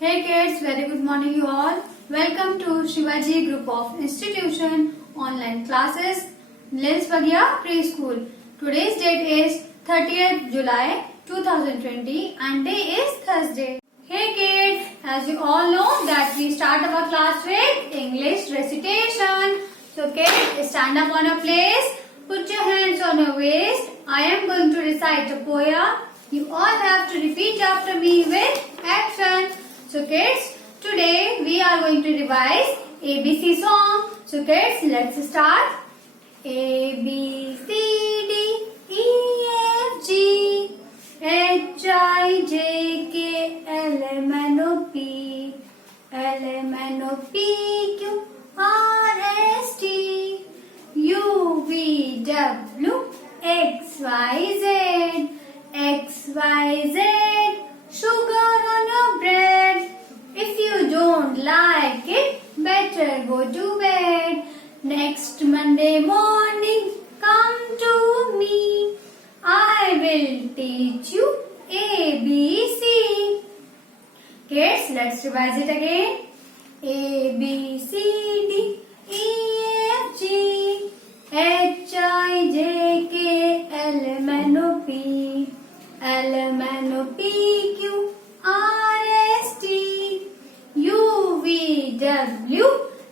Hey kids, very good morning you all. Welcome to Shivaji Group of Institution online classes, Lens Bagya Preschool. Today's date is 30th July 2020 and day is Thursday. Hey kids, as you all know that we start our class with English recitation. So kids, stand up on a place, put your hands on your waist. I am going to recite a poem. You all have to repeat after me with action. So kids, today we are going to revise ABC song. So kids, let's start. A, B, C, D, E, F, G, H, I, J, K, L, M, N, O, P, L, M, N, O, P, Q, R, S, T, U, V, W, X, Y, Z, X, Y, Z, sugar on your bread. If you don't like it, better go to bed. Next Monday morning, come to me. I will teach you A, B, C. Kids, let's revise it again. A, B, C, D, E, F, G, H, I, J, K, L, M, N, O, P, L, M, N, O, P, Q, R, S, T, U, V, W,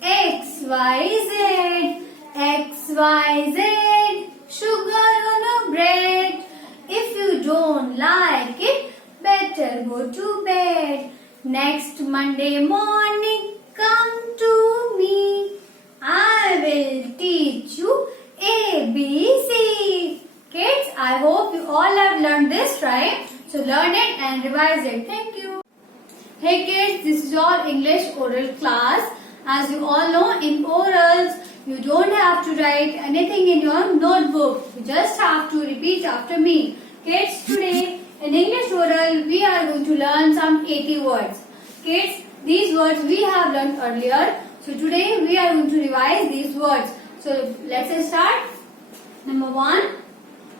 X, Y, Z, X, Y, Z, sugar on a bread. If you don't like it, better go to bed. Next Monday morning, come to me. I will teach you A, B, C. Kids, I hope you all have learned this, right? So learn it and revise it. Thank you. Hey kids, this is your English oral class. As you all know, in orals, you don't have to write anything in your notebook. You just have to repeat after me. Kids, today in English oral, we are going to learn some 80 words. Kids, these words we have learned earlier. So today we are going to revise these words. So let's start. Number 1,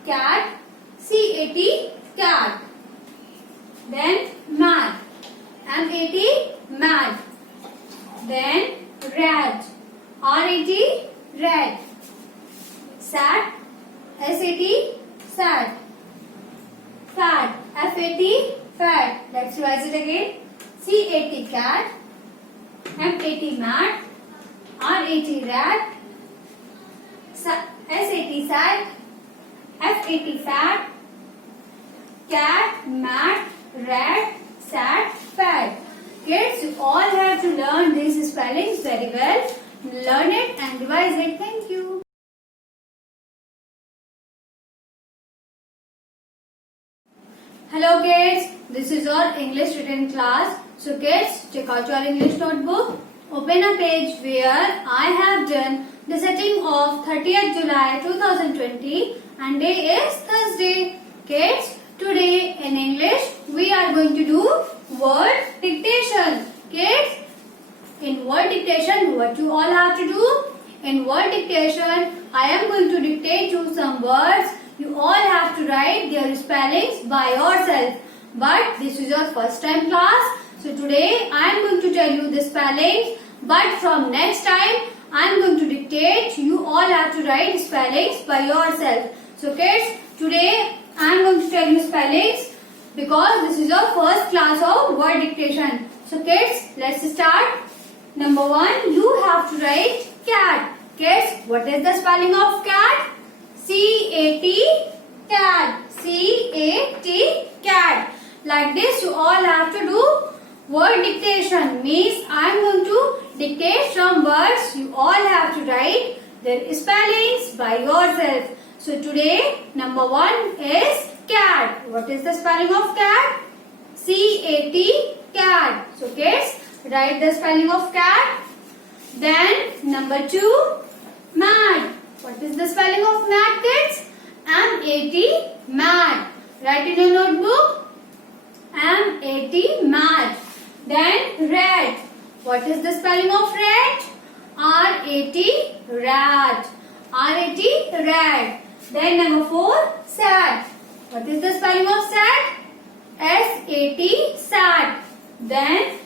cat, C-A-T, cat. Then mat, M-A-T, mat. Then rat, R-A-T, rat. Sat, S-A-T, sat. Fat, F-A-T, fat. Let's revise it again. C-A-T, cat. M-A-T, mat. R-A-T, rat. S-A-T, sat. F-A-T, fat. Cat, mat, rat, sat, fat. Kids, you all have to learn these spellings very well. Learn it and revise it. Thank you. Hello kids, this is our English written class. So kids, take out your English notebook. Open a page where I have done the setting of 30th July 2020 and day is Thursday. Kids, today in English we are going to do word dictation. Kids, in word dictation what you all have to do? In word dictation I am going to dictate you some words. You all have to write their spellings by yourself. But this is your first time class. So today I am going to tell you the spellings. But from next time I am going to dictate. You all have to write spellings by yourself. So kids, today I am going to tell you spellings because this is your first class of word dictation. So kids, let's start. Number 1, you have to write cat. Kids, what is the spelling of cat? C-A-T, cat. C-A-T, cat. Like this you all have to do word dictation. Means I am going to dictate some words. You all have to write their spellings by yourself. So today number 1 is cat. What is the spelling of cat? C-A-T, cat. So kids, write the spelling of cat. Then number 2, mat. What is the spelling of mat, kids? M-A-T, mat. Write in your notebook. M-A-T, mat. Then rat. What is the spelling of rat? R-A-T, rat. R-A-T, rat. Then number 4, sat. What is the spelling of sat? S-A-T, sat. Then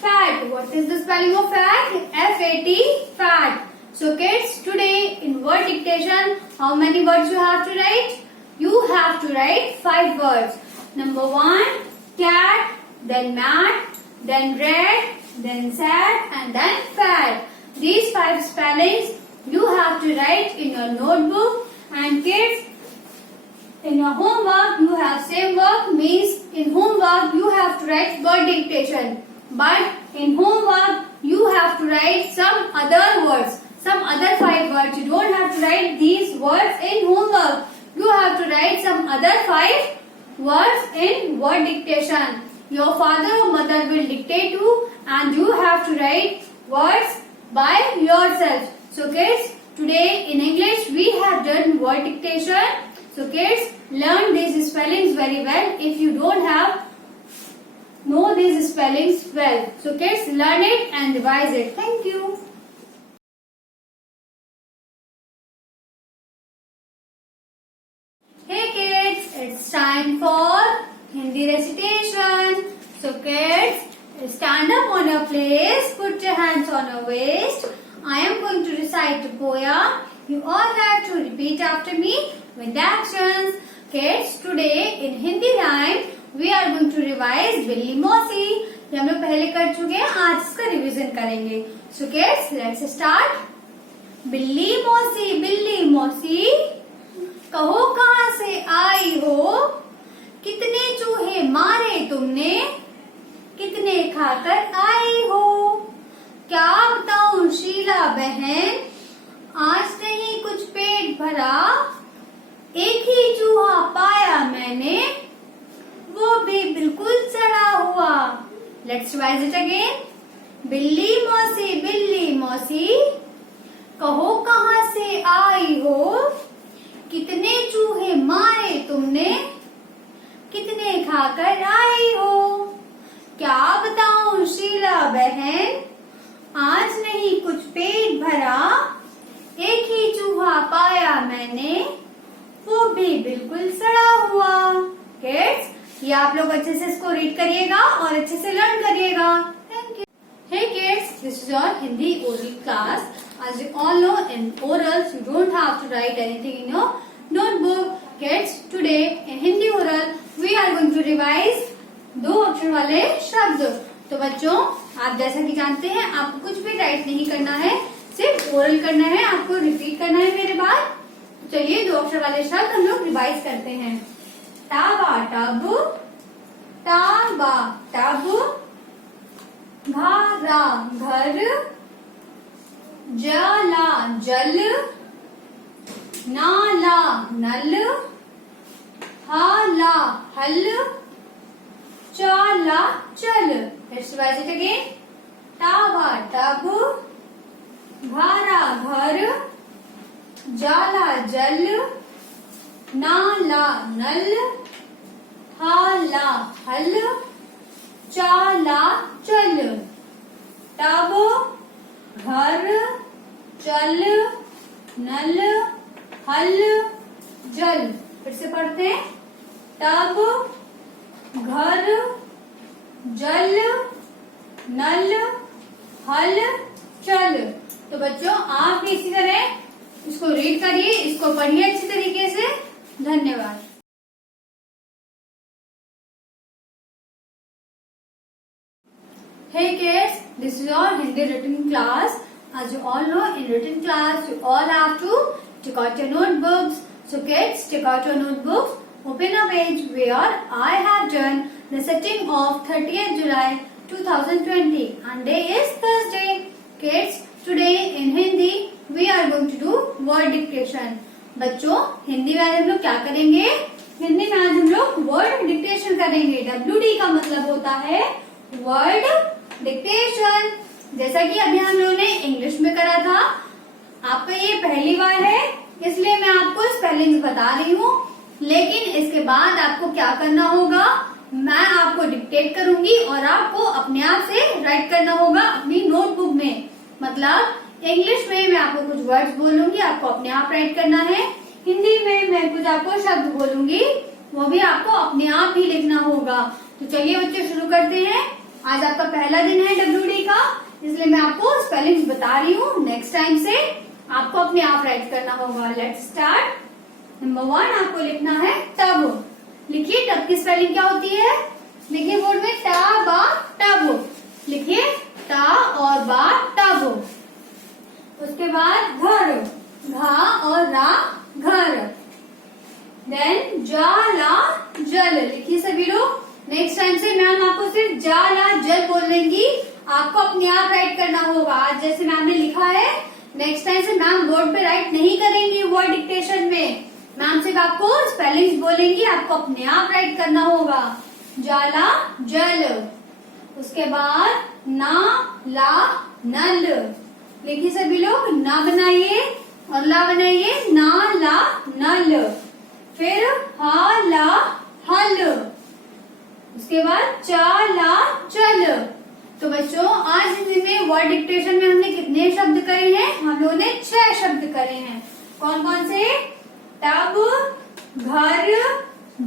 fat. What is the spelling of fat? F-A-T, fat. So kids, today in word dictation, how many words you have to write? You have to write 5 words. Number 1, cat, then mat, then red, then sad, and then fat. These 5 spellings you have to write in your notebook. And kids, in your homework, you have same work, means in homework you have to write word dictation. But in homework, you have to write some other words, some other 5 words. You don't have to write these words in homework. You have to write some other 5 words in word dictation. Your father or mother will dictate you and you have to write words by yourself. So kids, today in English we have done word dictation. So kids, learn these spellings very well if you don't know these spellings well. So kids, learn it and revise it. Thank you. Hey kids, it's time for Hindi recitation. So kids, stand up on your place, put your hands on your waist. I am going to recite a poem. You all have to repeat after me with the actions. Kids, today in Hindi rhyme, we are going to revise बिल्ली मौसी. ये हम लोग पहले कर चुके हैं, आज इसका रिवीजन करेंगे. So kids, let's start. बिल्ली मौसी, कहो कहाँ से आई हो, कितने चूहे मारे तुमने, कितने खाकर आई हो. क्या बताऊं शीला बहन, आज नहीं कुछ पेट भरा, एक ही चूहा पाया मैंने, वो भी बिल्कुल सड़ा हुआ. Let's revise it again. बिल्ली मौसी, कहो कहाँ से आई हो, कितने चूहे मारे तुमने, कितने खाकर आई हो. क्या बताऊं शीला बहन, आज नहीं कुछ पेट भरा, एक ही चूहा पाया मैंने, वो भी बिल्कुल सड़ा हुआ. किड्स, ये आप लोग अच्छे से इसको रीड करिएगा और अच्छे से लर्न करिएगा. Thank you. Hey kids, this is your Hindi oral class. As you all know, in orals you don't have to write anything in your notebook. Kids, today in Hindi oral we are going to revise 2 अक्षर वाले शब्द. तो बच्चों, आप जैसा कि जानते हैं, आपको कुछ भी राइट नहीं करना है, सिर्फ ओरल करना है, आपको रिपीट करना है मेरे बाद. चलिए 2 अक्षर वाले शब्द हम लोग रिवाइज करते हैं. ताबा टब, घारा घर, जला जल, नाला नल, हाला हल, चाला चल. Let's revise it again. Taba tub, घारा घर, जाला जल, नाला नल, हाला हल, चाला चल. टब, घर, चल, नल, हल, जल. फिर से पढ़ते हैं. टब, घर, जल, नल, हल, चल. तो बच्चों, आप भी इसी तरह इसको रीड करिए, इसको पढ़िए अच्छी तरीके से. धन्यवाद. Hey kids, this is your Hindi written class. As you all know, in written class you all have to take out your notebooks. So kids, take out your notebooks, open a page where I have done the setting of 30th July 2020 and day is Thursday. Kids, today in Hindi we are going to do word dictation. बच्चों, हिंदी में आज हम लोग क्या करेंगे? हिंदी में आज हम लोग वर्ड डिक्टेशन करेंगे. WD का मतलब होता है वर्ड डिक्टेशन. जैसा कि अभी हम लोगों ने इंग्लिश में करा था. आपका ये पहली बार है, इसलिए मैं आपको स्पेलिंग्स बता रही हूँ. लेकिन इसके बाद आपको क्या करना होगा, मैं आपको डिक्टेट करूंगी और आपको अपने आप से राइट करना होगा अपनी नोटबुक में. मतलब इंग्लिश में मैं आपको कुछ वर्ड्स बोलूंगी, आपको अपने आप राइट करना है. हिंदी में मैं कुछ आपको शब्द बोलूंगी, वो भी आपको अपने आप ही लिखना होगा. तो चलिए बच्चे, शुरू करते हैं. आज आपका पहला दिन है WD का, इसलिए मैं आपको स्पेलिंग बता रही हूँ। नेक्स्ट टाइम से आपको अपने आप राइट करना होगा। Let's start. नंबर 1 आपको लिखना है टब। लिखिए टब की स्पेलिंग क्या होती है। लिखिए बोर्ड में टा बा टब। लिखिए टा और बा टब। उसके बाद घर, घा और रा घर। देन जा ला जल। लिखिए सभी लोग। नेक्स्ट टाइम से मैम आपको सिर्फ जा ला जल बोल देंगी, आपको अपने आप राइट करना होगा। आज जैसे मैम ने लिखा है, नेक्स्ट टाइम से मैम बोर्ड पे राइट नहीं करेंगी वर्ड डिक्टेशन में। मैम सिर्फ आपको स्पेलिंग्स बोलेंगी, आपको अपने आप राइट करना होगा। जाला जल। उसके बाद ना ला नल। लिखिए सभी लोग। ना बनाइए और ला बनाइए। ना ला नल। फिर हा ला हल। उसके बाद चाला चल। तो बच्चों आज इस दिन में वर्ड डिक्टेशन में हमने कितने शब्द करे हैं। हम लोगों ने 6 शब्द करे हैं। कौन कौन से। टब, घर,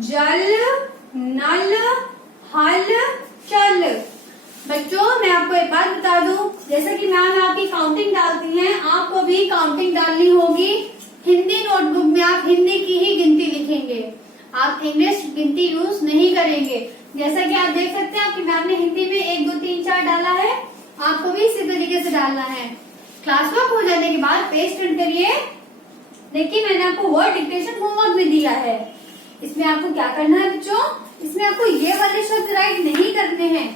जल, नल, हल, चल। बच्चों मैं आपको एक बात बता दूं, जैसे कि मैम आपकी काउंटिंग डालती हैं, आपको भी काउंटिंग डालनी होगी। हिंदी नोटबुक में आप हिंदी की ही गिनती लिखेंगे, आप इंग्लिश गिनती यूज नहीं करेंगे। जैसा कि आप देख सकते हैं आपकी मैम ने हिंदी में 1 2 3 4 डाला है, आपको भी इसी तरीके से डालना है। क्लास वर्क हो जाने के बाद पेज टर्न करिए। देखिए मैंने आपको वर्ड डिक्टेशन होमवर्क भी दिया है। इसमें आपको क्या करना है बच्चों, इसमें आपको ये वाले शब्द राइट नहीं करने हैं।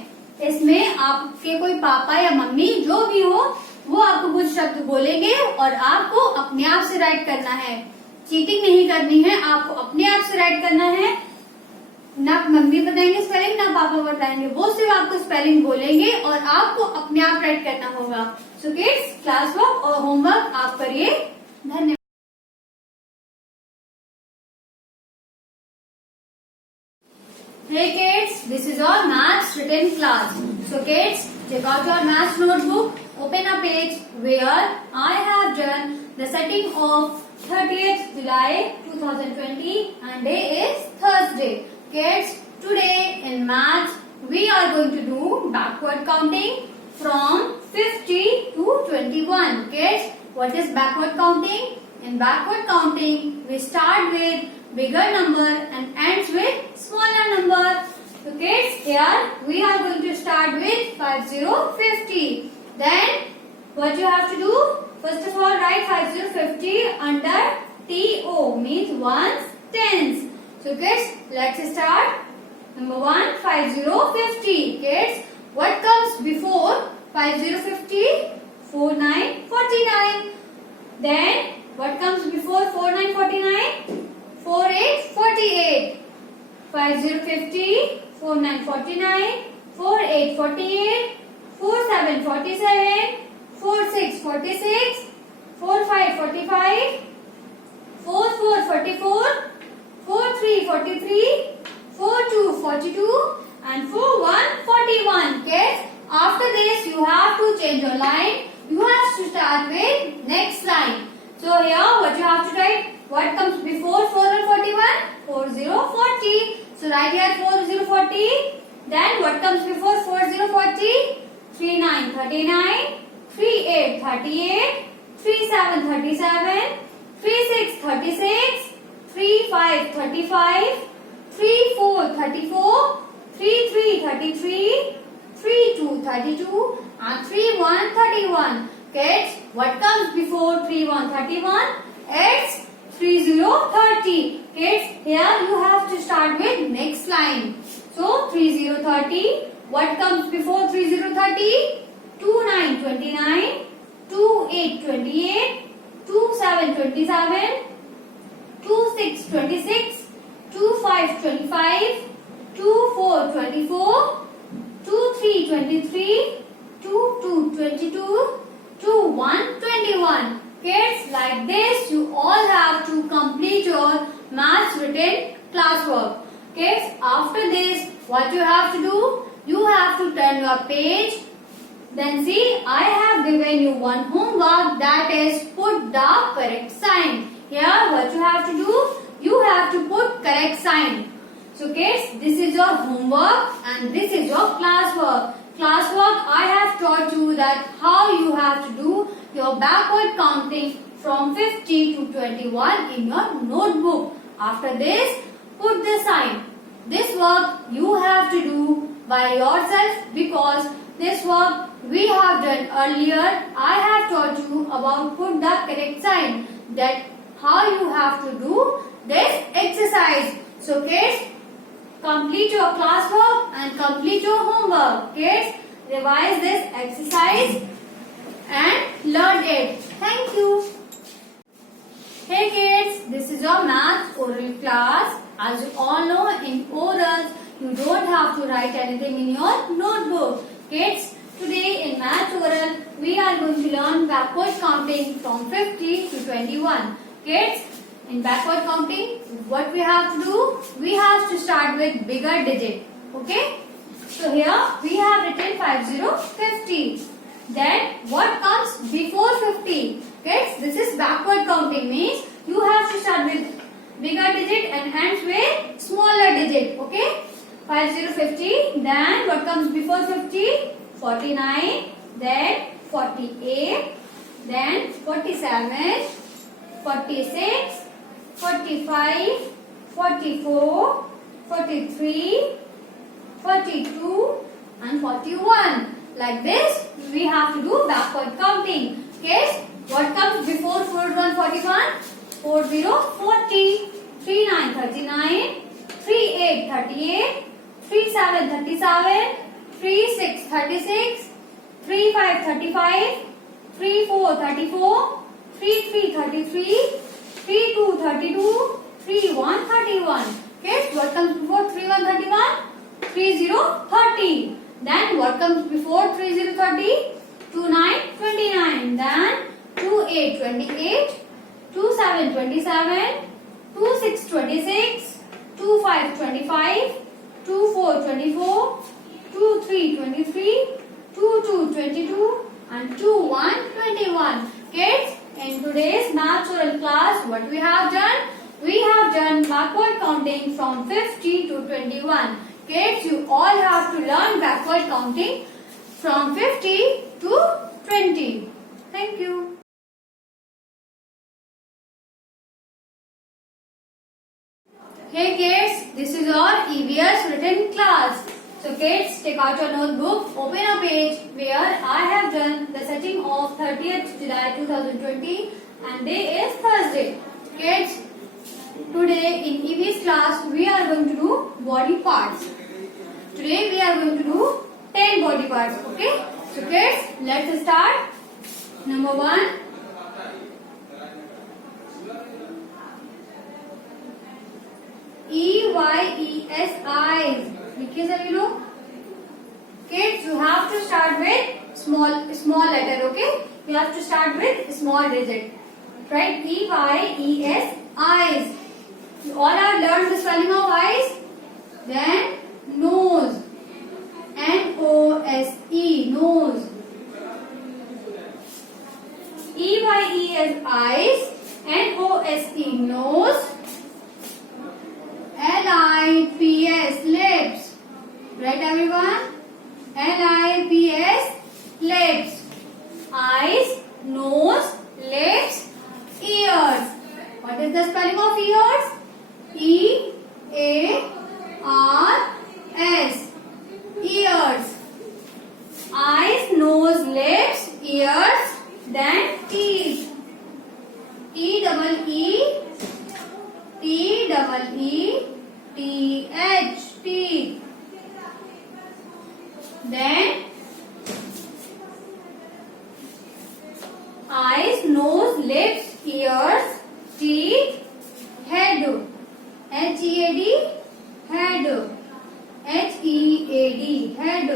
इसमें आपके कोई पापा या मम्मी जो भी हो वो आपको कुछ शब्द बोलेंगे और आपको अपने आप से राइट करना है। चीटिंग नहीं करनी है, आपको अपने आप से राइट करना है। ना मम्मी बताएंगे स्पेलिंग, ना पापा बताएंगे, वो सिर्फ आपको स्पेलिंग बोलेंगे और आपको अपने आप राइट करना होगा। सो किड्स क्लास वर्क और होमवर्क आप करिए। धन्यवाद। Hey kids, this is our maths written class. So kids, take out your maths notebook, open a page where I have done the setting of 30th July 2020 and day is Thursday. Kids, today in maths we are going to do backward counting from 50 to 21. Kids, what is backward counting? In backward counting, we start with bigger number and ends with smaller number. So kids, here we are going to start with 5050. Then what you have to do? First of all, write 5050 under TO, means ones, tens. So kids, let's start. Number 1, 5050. Kids, what comes before 5050? 4949. Then what comes before 4949? 4848. 5050, 4949, 4848, 4747, 4646, 4545, 4444, 4343, 4242 and 4141. Kids, after this you have to change your line. You have to start with next line. So here what you have to write? What comes before 4141? 4040. So write here 4040. Then what comes before 4040? 3939, 3838, 3737, 3636, 3535, 3434, 3333, 3232 and 3131. Kids, what comes before 3131? It's 3030. Kids, here you have to start with next line. So 3030. What comes before 3030? 2929, 2828, 2727, 2626, 2525, 2424, 2323, 2222, 2121. Kids, like this you all have to complete your maths written classwork. Kids, after this what you have to do? You have to turn your page. Then see, I have given you one homework, that is put the correct sign. Here what you have to do? You have to put correct sign. So kids, this is your homework and this is your classwork. classwork, I have taught you that how you have to do your backward counting from 50 to 21 in your notebook. After this, put the sign. This work you have to do by yourself because this work we have done earlier. I have taught you about put the correct sign, that how you have to do this exercise. So kids, complete your classwork and complete your homework. Kids, revise this exercise and learn it. Thank you. Hey kids, this is your math oral class. As you all know, in orals, you don't have to write anything in your notebook. Kids, today in math oral, we are going to learn backward counting from 50 to 21. Kids, in backward counting, what we have to do? We have to start with bigger digit. Okay? So here we have written 50. Then what comes before 50? Kids, this is backward counting, means you have to start with bigger digit and ends with smaller digit. Okay? 50. Then what comes before 50? 49. Then 48. Then 47. 46. 45, 44, 43, 42 and 41. Like this, we have to do backward counting. Okay, what comes before 41, 41? 40, 40, 39, 39, 38, 38, 37, 37, 36, 36, 35, 35, 34, 34, 33, 33, 32, 32, 31, 31. Kids, what comes before 31, 31? 30, 30. Then what comes before 30, 30? 29, 29. Then 28, 28. 27, 27. 26, 26. 25, 25. 24, 24. 23, 23. 22, 22. And 21, 21. Kids, in today's maths oral class, what we have done? We have done backward counting from 50 to 21. Kids, you all have to learn backward counting from 50 to 20. Thank you. Hey kids, this is your EVS written class. So kids, take out your notebook, open a page where I have done the setting of 30th July 2020 and day is Thursday. Kids, today in EVS class we are going to do body parts. Today we are going to do 10 body parts. Okay? So kids, let's start. Number 1. EYES, eyes. लिखिए सभी लोग. Kids, you have to start with small letter. Okay? You have to start with small digit. Right? EYES, eyes. You all have learned the spelling of eyes. Then nose. NOSE, nose. EYES, eyes. NOSE, nose. LIPS, lips. Right, everyone? LIPS, lips. Eyes, nose, lips, ears. What is the spelling of ears? EARS, ears. Eyes, nose, lips, ears, then teeth. TEETH, teeth. Then eyes, nose, lips, ears, teeth, head. HEAD, head. HEAD, head.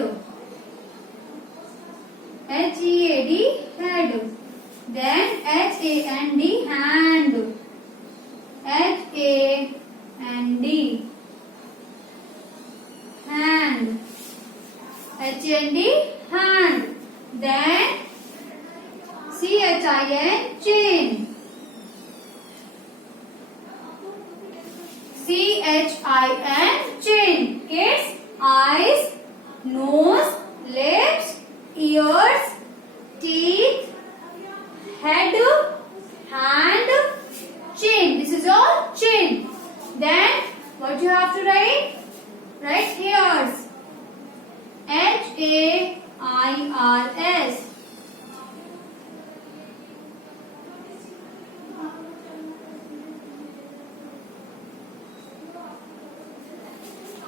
HEAD, head. Then HAND, hand. HAND, hand. HAND, hand. Then CHIN, chin. CHIN, chin. Kids, eyes, nose, lips, ears, teeth, head, hand, chin. This is your chin. Then what you have to write? Write hairs. H-A-I-R-S.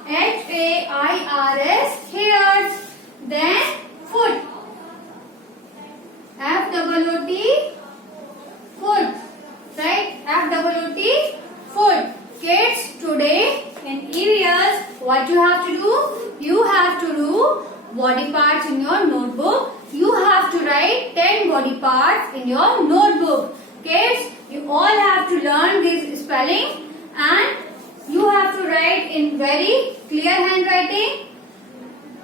H-A-I-R-S, hairs. Then foot. F-O-O-T, foot. Right? F-O-O-T, foot. Kids, today in EVS, what you have to do? You have to do body parts in your notebook. You have to write 10 body parts in your notebook. Kids, you all have to learn this spelling and you have to write in very clear handwriting.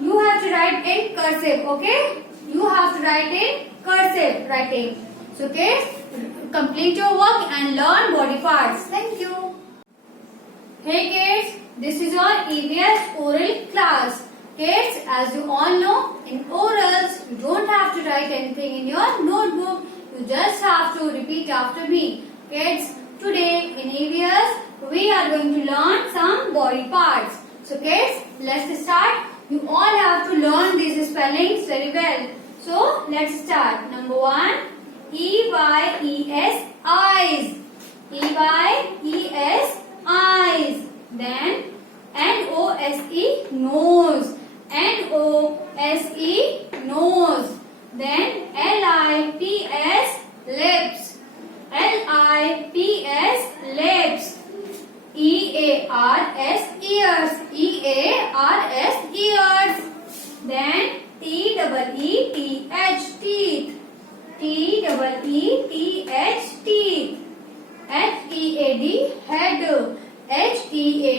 You have to write in cursive, okay? You have to write in cursive writing. So kids, complete your work and learn body parts. Thank you. Hey kids, this is your EVS oral class. Kids, as you all know, in orals, you don't have to write anything in your notebook. You just have to repeat after me. Kids, today in EVS, we are going to learn some body parts. So kids, let's start. You all have to learn these spellings very well. So let's start. Number 1, E-Y-E-S, eyes. E-Y-E-S, eyes. Then N-O-S-E, nose. N-O-S-E, nose. Then L-I-P-S, lips. L-I-P-S, lips. E-A-R-S, ears. E-A-R-S, ears. Then T-E-E-T-H, teeth. T-E-E-T-H, teeth. H-E-A-D, head. H-E-A-D,